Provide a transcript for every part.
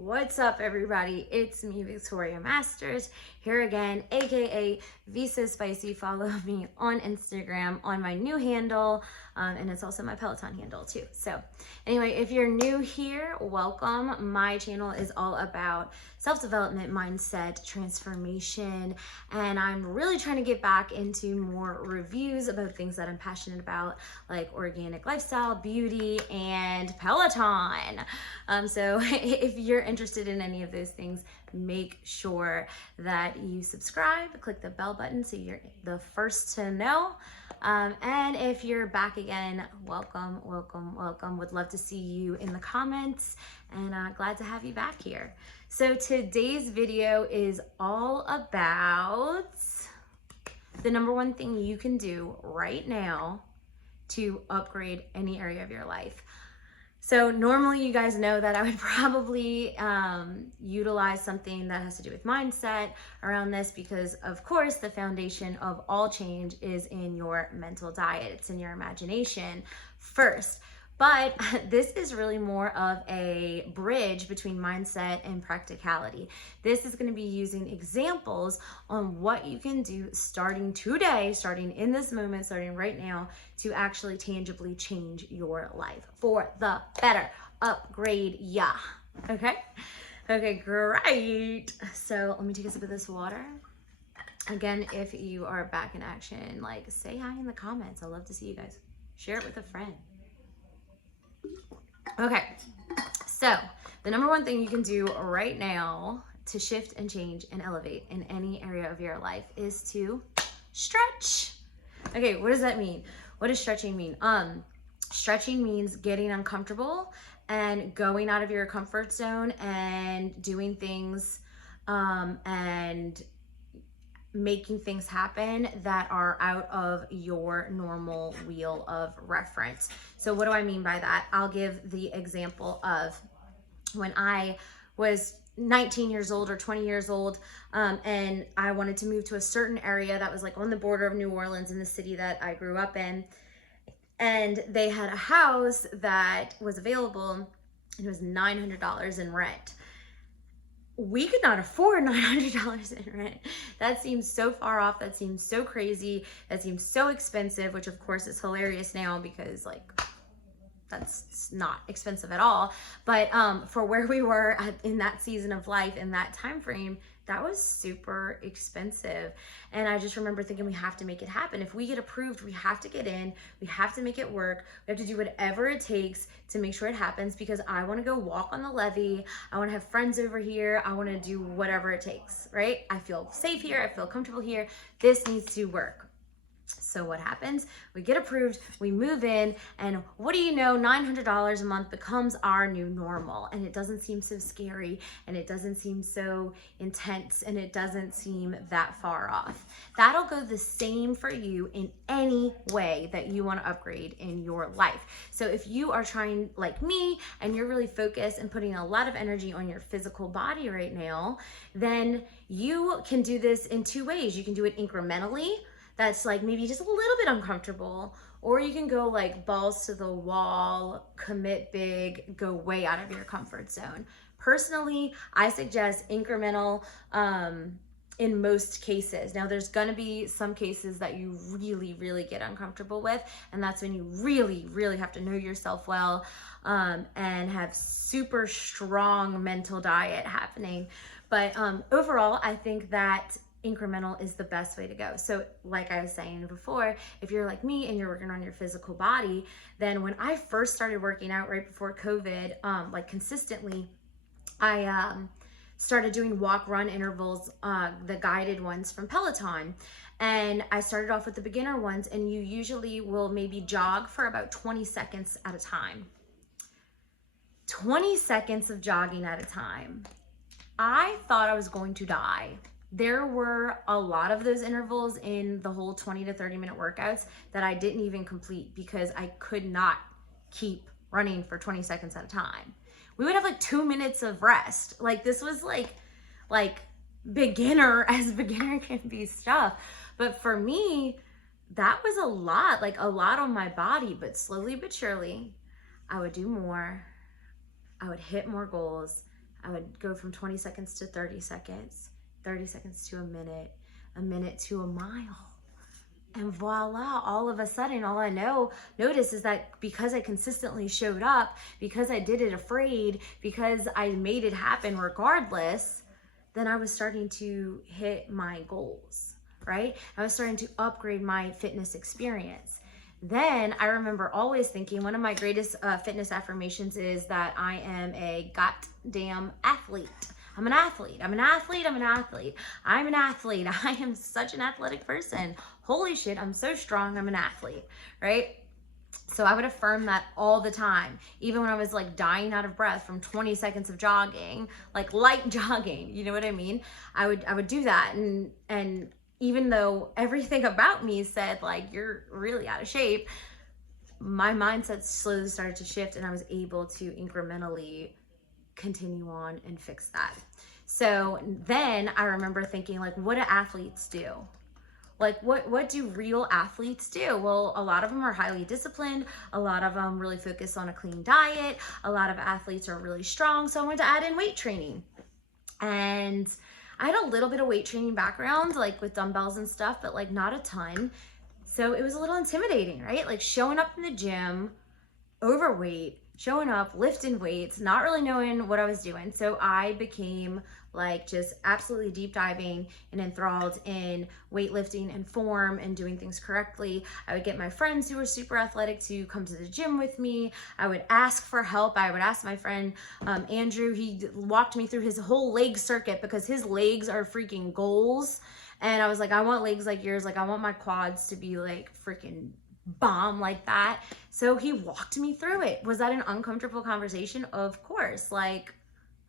What's up, everybody? It's me, Victoria Masters, here again, aka Visa Spicy. Follow me on Instagram on my new handle, and it's also my Peloton handle too. So anyway, if you're new here, welcome. My channel is all about self-development, mindset, transformation, and I'm really trying to get back into more reviews about things that I'm passionate about, like organic lifestyle, beauty, and Peloton. So if you're interested in any of those things, make sure that you subscribe, click the bell button so you're the first to know. And if you're back again, welcome, welcome, welcome. Would love to see you in the comments, and glad to have you back here. So today's video is all about the number one thing you can do right now to upgrade any area of your life. So normally you guys know that I would probably utilize something that has to do with mindset around this, because of course the foundation of all change is in your mental diet. It's in your imagination first. But this is really more of a bridge between mindset and practicality. This is going to be using examples on what you can do starting today, starting in this moment, starting right now, to actually tangibly change your life for the better. Upgrade, yeah. Okay? Okay, great. So let me take a sip of this water. Again, if you are back in action, like, say hi in the comments. I'd love to see you guys. Share it with a friend. Okay, so the number one thing you can do right now to shift and change and elevate in any area of your life is to stretch. Okay, what does that mean? What does stretching mean? Stretching means getting uncomfortable and going out of your comfort zone and doing things and making things happen that are out of your normal wheel of reference. So what do I mean by that? I'll give the example of when I was 19 years old or 20 years old, and I wanted to move to a certain area that was like on the border of New Orleans in the city that I grew up in. And they had a house that was available, and it was $900 in rent. We could not afford $900 in rent. That seems so far off. That seems so crazy. That seems so expensive, which of course is hilarious now because like that's not expensive at all. But for where we were in that season of life, in that time frame, that was super expensive. And I just remember thinking, we have to make it happen. If we get approved, we have to get in, we have to make it work. We have to do whatever it takes to make sure it happens, because I want to go walk on the levee. I want to have friends over here. I want to do whatever it takes, right? I feel safe here. I feel comfortable here. This needs to work. So what happens? We get approved, we move in, and what do you know? $900 a month becomes our new normal, and it doesn't seem so scary, and it doesn't seem so intense, and it doesn't seem that far off. That'll go the same for you in any way that you want to upgrade in your life. So if you are trying like me, and you're really focused and putting a lot of energy on your physical body right now, then you can do this in two ways. You can do it incrementally. That's like maybe just a little bit uncomfortable, or you can go like balls to the wall, commit big, go way out of your comfort zone. Personally, I suggest incremental in most cases. Now there's gonna be some cases that you really, really get uncomfortable with, and that's when you really, really have to know yourself well and have super strong mental diet happening. But overall, I think that incremental is the best way to go. So like I was saying before, if you're like me and you're working on your physical body, then when I first started working out right before COVID, like consistently, I started doing walk run intervals, the guided ones from Peloton. And I started off with the beginner ones, and you usually will maybe jog for about 20 seconds at a time. 20 seconds of jogging at a time. I thought I was going to die. There were a lot of those intervals in the whole 20 to 30 minute workouts that I didn't even complete because I could not keep running for 20 seconds at a time. We would have like 2 minutes of rest. Like this was like beginner as beginner can be stuff. But for me, that was a lot on my body, but slowly but surely I would do more. I would hit more goals. I would go from 20 seconds to 30 seconds, 30 seconds to a minute to a mile. And voila, all of a sudden, all I notice is that because I consistently showed up, because I did it afraid, because I made it happen regardless, then I was starting to hit my goals, right? I was starting to upgrade my fitness experience. Then I remember always thinking one of my greatest fitness affirmations is that I am a goddamn athlete. I'm an athlete. I'm an athlete. I'm an athlete. I'm an athlete. I am such an athletic person. Holy shit, I'm so strong. I'm an athlete, right? So I would affirm that all the time, even when I was like dying out of breath from 20 seconds of jogging, like light jogging, you know what I mean? I would do that. And even though everything about me said like, you're really out of shape, my mindset slowly started to shift and I was able to incrementally continue on and fix that. So then I remember thinking like, what do athletes do? Like what do real athletes do? Well, a lot of them are highly disciplined. A lot of them really focus on a clean diet. A lot of athletes are really strong. So I wanted to add in weight training. And I had a little bit of weight training background, like with dumbbells and stuff, but like not a ton. So it was a little intimidating, right? Like showing up in the gym, overweight, showing up, lifting weights, not really knowing what I was doing. So I became like just absolutely deep diving and enthralled in weightlifting and form and doing things correctly. I would get my friends who were super athletic to come to the gym with me. I would ask for help. I would ask my friend Andrew. He walked me through his whole leg circuit because his legs are freaking goals. And I was like, I want legs like yours. Like I want my quads to be like freaking bomb like that. So he walked me through it. Was that an uncomfortable conversation? Of course. Like,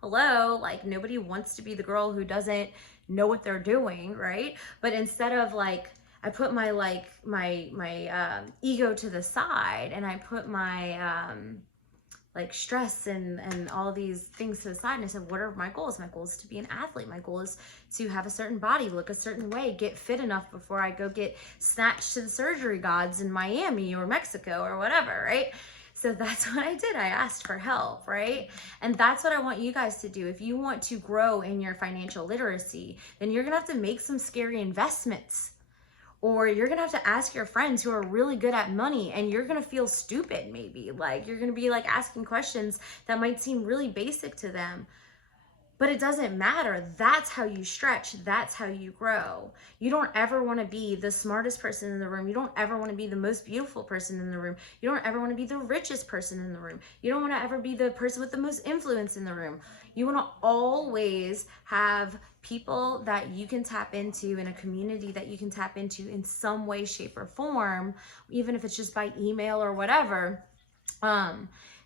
hello, like nobody wants to be the girl who doesn't know what they're doing, right? But instead of like, I put my ego to the side and I put my like stress and all these things to the side. And I said, what are my goals? My goal is to be an athlete. My goal is to have a certain body, look a certain way, get fit enough before I go get snatched to the surgery gods in Miami or Mexico or whatever, right? So that's what I did. I asked for help, right? And that's what I want you guys to do. If you want to grow in your financial literacy, then you're gonna have to make some scary investments. Or you're gonna have to ask your friends who are really good at money and you're gonna feel stupid maybe. Like you're gonna be like asking questions that might seem really basic to them. But it doesn't matter. That's how you stretch. That's how you grow. You don't ever want to be the smartest person in the room. You don't ever want to be the most beautiful person in the room. You don't ever want to be the richest person in the room. You don't want to ever be the person with the most influence in the room. You want to always have people that you can tap into in a community that you can tap into in some way, shape, or form, even if it's just by email or whatever.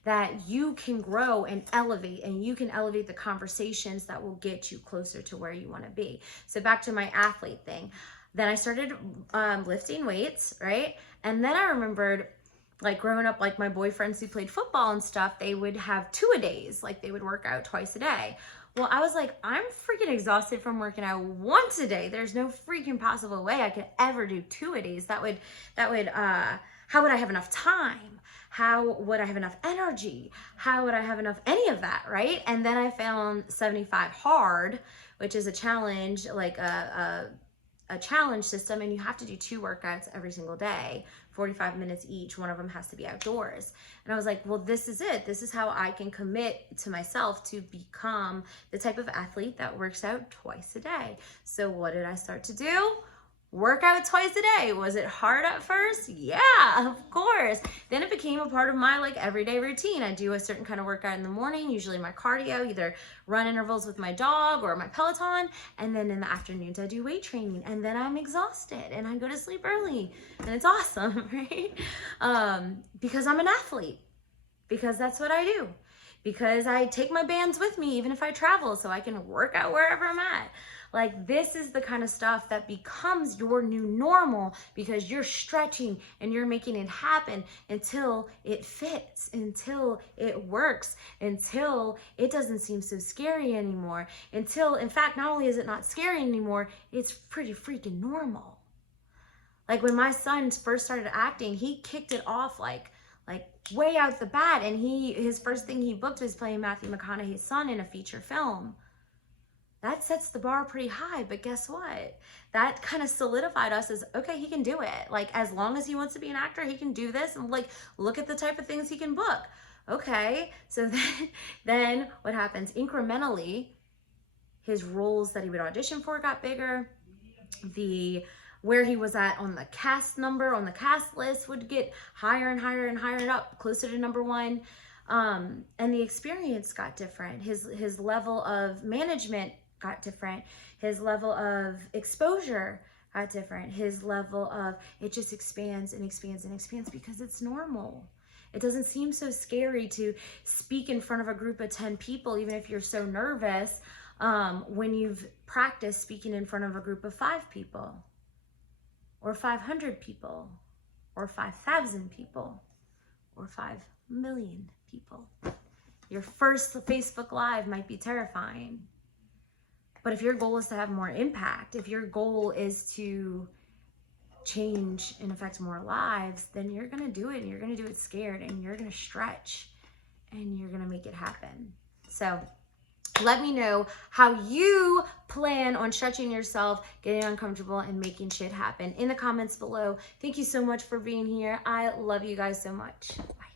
That you can grow and elevate, and you can elevate the conversations that will get you closer to where you want to be. So back to my athlete thing. Then I started lifting weights, right? And then I remembered like growing up, like my boyfriends who played football and stuff, they would have 2-a-days, like they would work out twice a day. Well, I was like, I'm freaking exhausted from working out once a day. There's no freaking possible way I could ever do 2-a-days. How would I have enough time? How would I have enough energy? How would I have enough any of that, right? And then I found 75 Hard, which is a challenge, like a challenge system, and you have to do 2 workouts every single day, 45 minutes each. One of them has to be outdoors. And I was like, well, this is it. This is how I can commit to myself to become the type of athlete that works out twice a day. So what did I start to do? Work out twice a day. Was it hard at first? Yeah, of course. Then it became a part of my like everyday routine. I do a certain kind of workout in the morning, usually my cardio, either run intervals with my dog or my Peloton. And then in the afternoons, I do weight training. And then I'm exhausted and I go to sleep early. And it's awesome, right? Because I'm an athlete. Because that's what I do. Because I take my bands with me even if I travel so I can work out wherever I'm at. Like this is the kind of stuff that becomes your new normal because you're stretching and you're making it happen until it fits, until it works, until it doesn't seem so scary anymore. Until, in fact, not only is it not scary anymore, it's pretty freaking normal. Like when my son first started acting, he kicked it off like way out the bat, and his first thing he booked was playing Matthew McConaughey's son in a feature film. That sets the bar pretty high, but guess what? That kind of solidified us as, okay, he can do it. Like, as long as he wants to be an actor, he can do this. And like, look at the type of things he can book. Okay, so then what happens? Incrementally, his roles that he would audition for got bigger. Where he was at on the cast number, on the cast list would get higher and higher and higher up, closer to number one. And the experience got different. His level of management got different. His level of exposure got different. His level of, it just expands and expands and expands because it's normal. It doesn't seem so scary to speak in front of a group of 10 people, even if you're so nervous, when you've practiced speaking in front of a group of 5 people, or 500 people, or 5,000 people, or 5 million people. Your first Facebook Live might be terrifying. But if your goal is to have more impact, if your goal is to change and affect more lives, then you're gonna do it, and you're gonna do it scared, and you're gonna stretch, and you're gonna make it happen. So let me know how you plan on stretching yourself, getting uncomfortable, and making shit happen in the comments below. Thank you so much for being here. I love you guys so much. Bye.